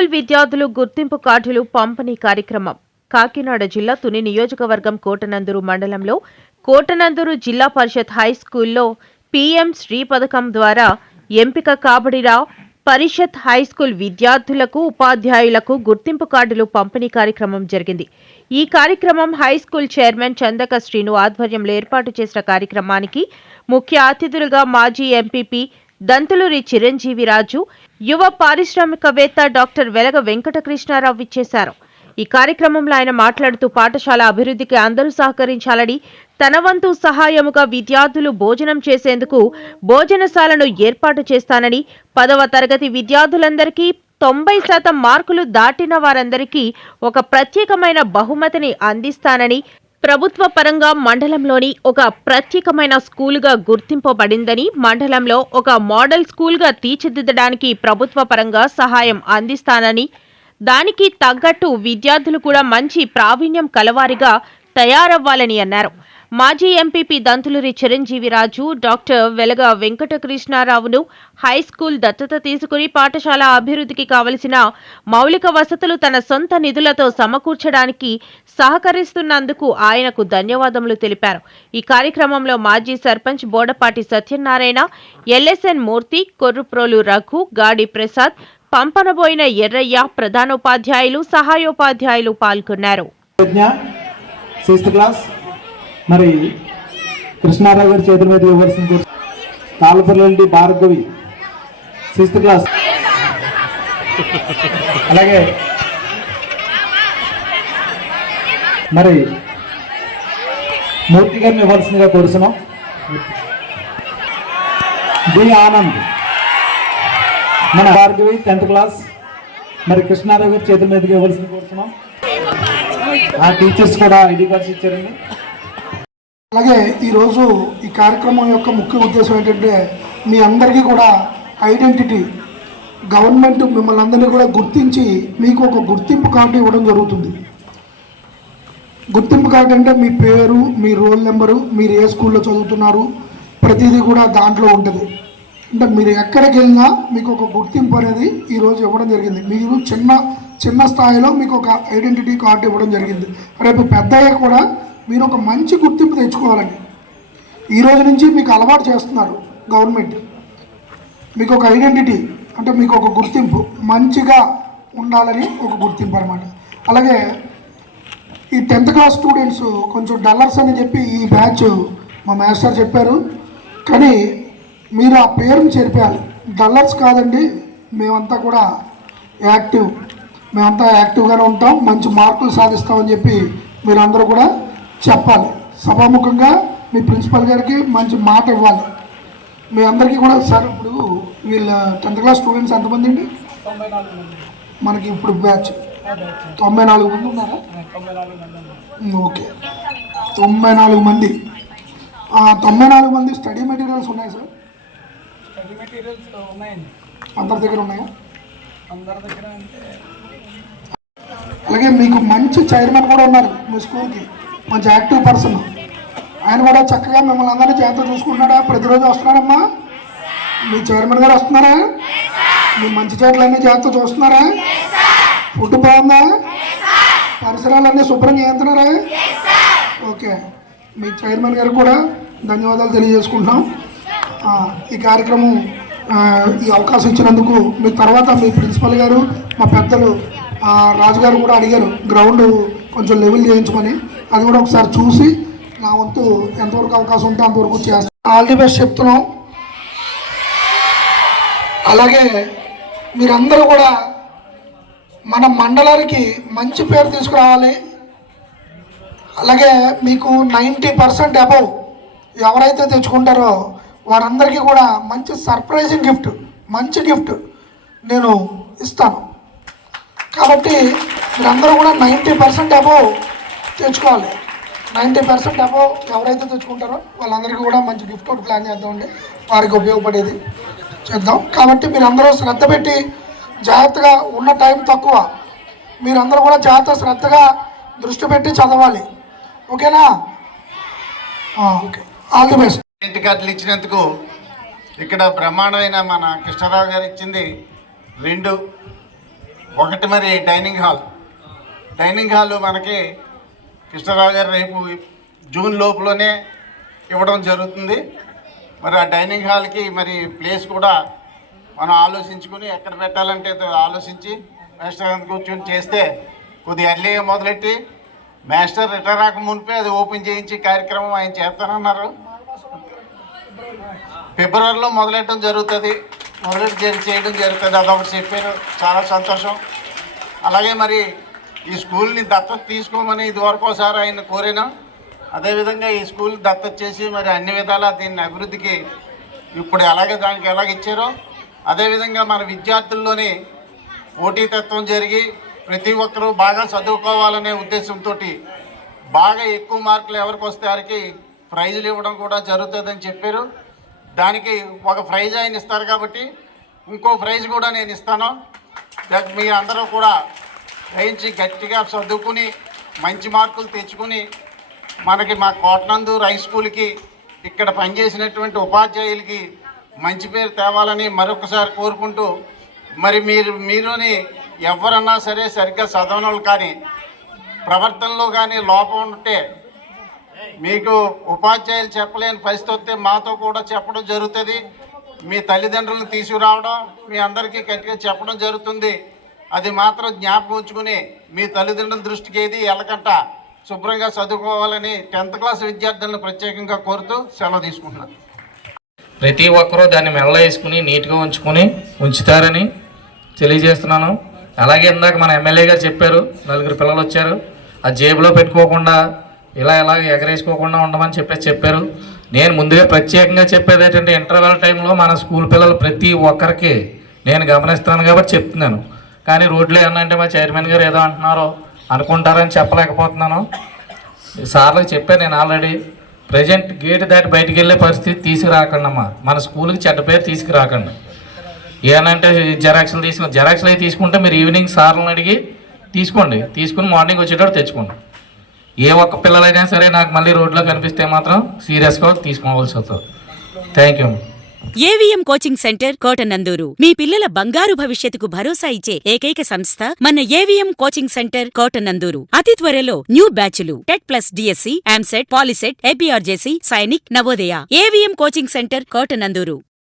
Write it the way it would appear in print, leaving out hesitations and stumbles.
School విద్యార్థులు గుర్తింపు కార్డులు పంపిణీ కార్యక్రమం కాకినాడ జిల్లా తుని నియోజకవర్గం కోటనందూరు మండలంలో కోటనందూరు జిల్లా పరిషత్ హై స్కూల్లో పీఎం శ్రీ పథకం ద్వారా ఎంపిక కాబడిన పరిషత్ హై స్కూల్ విద్యార్థులకు ఉపాధ్యాయులకు గుర్తింపు కార్డులు పంపిణీ కార్యక్రమం జరిగింది. ఈ కార్యక్రమం high school chairman Chandaka Srinu ఆధ్వర్యంలో ఏర్పాటు చేసిన కార్యక్రమానికి ముఖ్య అతిథులుగా మాజీ ఎంపీపీ దంతులూరి చిరంజీవిరాజు, యువ పారిశ్రామికవేత్త డాక్టర్ వెలగ వెంకటకృష్ణారావు విచ్చేశారు. ఈ కార్యక్రమంలో ఆయన మాట్లాడుతూ పాఠశాల అభివృద్ధికి అందరూ సహకరించాలని, తన వంతు సహాయముగా విద్యార్థులు భోజనం చేసేందుకు భోజనశాలను ఏర్పాటు చేస్తానని, 10వ తరగతి విద్యార్థులందరికీ 90% మార్కులు దాటిన వారందరికీ ఒక ప్రత్యేకమైన బహుమతిని అందిస్తానని, ప్రభుత్వ పరంగా మండలంలోని ఒక ప్రత్యేకమైన స్కూలుగా గుర్తింపబడిందని, మండలంలో ఒక మోడల్ స్కూల్గా తీర్చిదిద్దడానికి ప్రభుత్వ పరంగా సహాయం అందిస్తానని, దానికి తగ్గట్టు విద్యార్థులు కూడా మంచి ప్రావీణ్యం కలవారిగా తయారవ్వాలని అన్నారు. మాజీ ఎంపీపీ దంతులూరి చిరంజీవిరాజు డాక్టర్ వెలగ వెంకటకృష్ణారావును హై స్కూల్ దత్తత తీసుకుని పాఠశాల అభివృద్ధికి కావలసిన మౌలిక వసతులు తన సొంత నిధులతో సమకూర్చడానికి సహకరిస్తున్నందుకు ఆయనకు ధన్యవాదములు తెలిపారు. ఈ కార్యక్రమంలో మాజీ సర్పంచ్ బోడపాటి సత్యనారాయణ, ఎల్ఎస్ఎన్ మూర్తి, కొర్రుప్రోలు రఘు, గాడి ప్రసాద్, పంపనబోయిన ఎర్రయ్య, ప్రధానోపాధ్యాయులు, సహాయోపాధ్యాయులు పాల్గొన్నారు. మరి కృష్ణారావు గారి చేతుల మీద ఇవ్వాల్సిన course Talapalli Bhargavi 6th class, అలాగే మరి మూర్తి గారిని ఇవ్వాల్సిందిగా కోరుతున్నాం. డి ఆనంద్ మన భార్గవి 10th క్లాస్, మరి కృష్ణారావు గారి చేతుల మీదకి ఇవ్వాల్సింది కోరుతున్నాం. ఆ టీచర్స్ కూడా ఐడి కార్డ్స్ ఇచ్చారండి. అలాగే ఈరోజు ఈ కార్యక్రమం యొక్క ముఖ్య ఉద్దేశం ఏంటంటే మీ అందరికీ కూడా ఐడెంటిటీ, గవర్నమెంట్ మిమ్మల్ని అందరినీ కూడా గుర్తించి మీకు ఒక గుర్తింపు కార్డు ఇవ్వడం జరుగుతుంది. గుర్తింపు కార్డు అంటే మీ పేరు, మీ రోల్ నెంబరు, మీరు ఏ స్కూల్లో చదువుతున్నారు, ప్రతిదీ కూడా దాంట్లో ఉంటుంది. అంటే మీరు ఎక్కడికి వెళ్ళినా మీకు ఒక గుర్తింపు అనేది ఈరోజు ఇవ్వడం జరిగింది. మీరు చిన్న స్థాయిలో మీకు ఒక ఐడెంటిటీ కార్డు ఇవ్వడం జరిగింది. రేపు పెద్దయ్య కూడా మీరు ఒక మంచి గుర్తింపు తెచ్చుకోవాలని ఈరోజు నుంచి మీకు అలవాటు చేస్తున్నారు గవర్నమెంట్. మీకు ఒక ఐడెంటిటీ అంటే మీకు ఒక గుర్తింపు, మంచిగా ఉండాలని ఒక గుర్తింపు అనమాట. అలాగే ఈ 10th క్లాస్ స్టూడెంట్స్ కొంచెం డల్లర్స్ అని చెప్పి ఈ బ్యాచ్ మా మాస్టర్ చెప్పారు, కానీ మీరు ఆ పేరుని చెరిపేయాలి. డల్లర్స్ కాదండి, మేమంతా కూడా మేమంతా యాక్టివ్గానే ఉంటాం, మంచి మార్కులు సాధిస్తామని చెప్పి మీరందరూ కూడా చెప్పాలి. సభాముఖంగా మీ ప్రిన్సిపల్ గారికి మంచి మాట ఇవ్వాలి. మీ అందరికీ కూడా సార్ ఇప్పుడు వీళ్ళ 10th క్లాస్ స్టూడెంట్స్ ఎంతమంది అండి? మనకి ఇప్పుడు బ్యాచ్ 94 మంది ఉన్నారా? ఓకే, 94 మంది. 94 మంది స్టడీ మెటీరియల్స్ ఉన్నాయి సార్? స్టడీ మెటీరియల్స్ ఉన్నాయండి. అందరి దగ్గర ఉన్నాయా? అందరి దగ్గర అంటే అలాగే మీకు మంచి చైర్మన్ కూడా ఉన్నారు మీ స్కూల్కి, మంచి యాక్టివ్ పర్సన్. ఆయన కూడా చక్కగా మిమ్మల్ని అందరినీ జాగ్రత్త చూసుకుంటున్నాడా? ప్రతిరోజు వస్తున్నారమ్మా? మీ చైర్మన్ గారు వస్తున్నారా? మీ మంచి చెట్లన్నీ జాగ్రత్త చూస్తున్నారా? ఫుడ్ బాగుందా? పరిసరాలన్నీ శుభ్రం చేస్తున్నారా? ఓకే, మీ చైర్మన్ గారికి కూడా ధన్యవాదాలు తెలియజేసుకుంటున్నాం. ఈ కార్యక్రమం ఈ అవకాశం ఇచ్చినందుకు. మీ తర్వాత మీ ప్రిన్సిపల్ గారు, మా పెద్దలు రాజుగారు కూడా అడిగారు గ్రౌండ్ కొంచెం లెవెల్ చేయించమని. అది కూడా ఒకసారి చూసి నా వంతు ఎంతవరకు అవకాశం ఉంటే అంతవరకు చేస్తాను. ఆల్ ది బెస్ట్ చెప్తున్నాం. అలాగే మీరందరూ కూడా మన మండలానికి మంచి పేరు తీసుకురావాలి. అలాగే మీకు 90% అబౌవ్ ఎవరైతే తెచ్చుకుంటారో వారందరికీ కూడా మంచి సర్ప్రైజింగ్ గిఫ్ట్, మంచి గిఫ్ట్ నేను ఇస్తాను. కాబట్టి మీరందరూ కూడా 90% అబౌవ్ తెచ్చుకోవాలి. 90% అబౌవ్ ఎవరైతే తెచ్చుకుంటారో వాళ్ళందరికీ కూడా మంచి గిఫ్ట్ ఒకటి ప్లాన్ చేద్దామండి, వారికి ఉపయోగపడేది చేద్దాం. కాబట్టి మీరందరూ శ్రద్ధ పెట్టి జాగ్రత్తగా, ఉన్న టైం తక్కువ, మీరందరూ కూడా జాగ్రత్త శ్రద్ధగా దృష్టి పెట్టి చదవాలి. ఓకేనా? Okay, all the best. ఇంటి కార్డులు ఇచ్చినందుకు ఇక్కడ బ్రహ్మాండమైన మన కృష్ణారావు గారు ఇచ్చింది 2 ఒకటి మరి డైనింగ్ హాల్ మనకి కృష్ణరావు గారు రేపు జూన్ లోపులోనే ఇవ్వడం జరుగుతుంది. మరి ఆ డైనింగ్ హాల్కి మరి ప్లేస్ కూడా మనం ఆలోచించుకుని ఎక్కడ పెట్టాలంటే ఆలోచించి మాస్టర్ గారిని కూర్చొని చేస్తే కొద్దిగా ఎర్లీగా మొదలెట్టి మాస్టర్ రిటైర్ అవ్వక మునిపే అది ఓపెన్ చేయించి కార్యక్రమం ఆయన చేస్తానన్నారు. ఫిబ్రవరిలో మొదలెట్టడం జరుగుతుంది, చేయడం జరుగుతుంది. అదొకటి చెప్పారు, చాలా సంతోషం. అలాగే మరి ఈ స్కూల్ని దత్తత తీసుకోమని ఇదివరకు ఒకసారి ఆయన కోరినాం. అదేవిధంగా ఈ స్కూల్ దత్తత చేసి మరి అన్ని విధాలా దీన్ని అభివృద్ధికి ఇప్పుడు దానికి ఎలాగ ఇచ్చారో అదేవిధంగా మన విద్యార్థుల్లోని పోటీతత్వం జరిగి ప్రతి ఒక్కరూ బాగా చదువుకోవాలనే ఉద్దేశంతో బాగా ఎక్కువ మార్కులు ఎవరికి వస్తే వారికి ప్రైజులు ఇవ్వడం కూడా జరుగుతుందని చెప్పారు. దానికి ఒక ప్రైజ్ ఆయన ఇస్తారు కాబట్టి ఇంకో ప్రైజ్ కూడా నేను ఇస్తాను. మీ అందరూ కూడా గ్రహించి గట్టిగా చదువుకుని మంచి మార్కులు తెచ్చుకుని మనకి మా కోటనందూరు హై స్కూల్కి ఇక్కడ పనిచేసినటువంటి ఉపాధ్యాయులకి మంచి పేరు తేవాలని మరొకసారి కోరుకుంటూ, మరి మీరుని ఎవరన్నా సరే సరిగ్గా చదవని వాళ్ళు కానీ ప్రవర్తనలో కానీ లోపం ఉంటే మీకు ఉపాధ్యాయులు చెప్పలేని పరిస్థితి వస్తే మాతో కూడా చెప్పడం జరుగుతుంది. మీ తల్లిదండ్రులను తీసుకురావడం మీ అందరికీ గట్టిగా చెప్పడం జరుగుతుంది. అది మాత్రం జ్ఞాపకం ఉంచుకుని మీ తల్లిదండ్రుల దృష్టికి ఏది వెళ్ళకంట శుభ్రంగా చదువుకోవాలని 10th క్లాస్ విద్యార్థులను ప్రత్యేకంగా కోరుతూ సెలవు తీసుకుంటున్నాను. ప్రతి ఒక్కరూ దాన్ని మెల్ల వేసుకుని నీట్గా ఉంచుతారని తెలియజేస్తున్నాను. అలాగే ఇందాక మన ఎమ్మెల్యే గారు చెప్పారు, 4 పిల్లలు వచ్చారు, ఆ జేబులో పెట్టుకోకుండా ఇలా ఎగరేసుకోకుండా ఉండమని చెప్పారు. నేను ముందుగా ప్రత్యేకంగా చెప్పేది ఏంటంటే ఇంటర్వెల్ టైంలో మన స్కూల్ పిల్లలు ప్రతి ఒక్కరికి నేను గమనిస్తాను కాబట్టి చెప్తున్నాను. కానీ రోడ్లో ఏమన్నంటే మా చైర్మన్ గారు ఏదో అంటున్నారో అనుకుంటారని చెప్పలేకపోతున్నాను. సార్లకు చెప్పాను నేను ఆల్రెడీ. ప్రజెంట్ గేట్ దాటి బయటికి వెళ్ళే పరిస్థితి తీసుకురాకండమ్మా. మన స్కూల్కి చెడ్డ పేరు తీసుకురాకండి. ఏనంటే జెరాక్స్లు అవి తీసుకుంటే మీరు ఈవినింగ్ సార్లను అడిగి తీసుకుని మార్నింగ్ వచ్చేటప్పుడు తెచ్చుకోండి. ఏ ఒక్క పిల్లలైనా సరే నాకు మళ్ళీ రోడ్లో కనిపిస్తే మాత్రం సీరియస్గా తీసుకోవాల్సి వస్తుంది. Thank you. AVM coaching centre Kotananduru మీ పిల్లల బంగారు భవిష్యత్తుకు భరోసా ఇచ్చే ఏకైక సంస్థ మన ఏవిఎం కోచింగ్ సెంటర్ కోటనందూరు. అతి త్వరలో న్యూ బ్యాచ్లు టెట్+ డిఎస్సి, ఆమ్సెట్, Polycet, APRJC, Sainik, Navodaya. AVM coaching centre Kotananduru.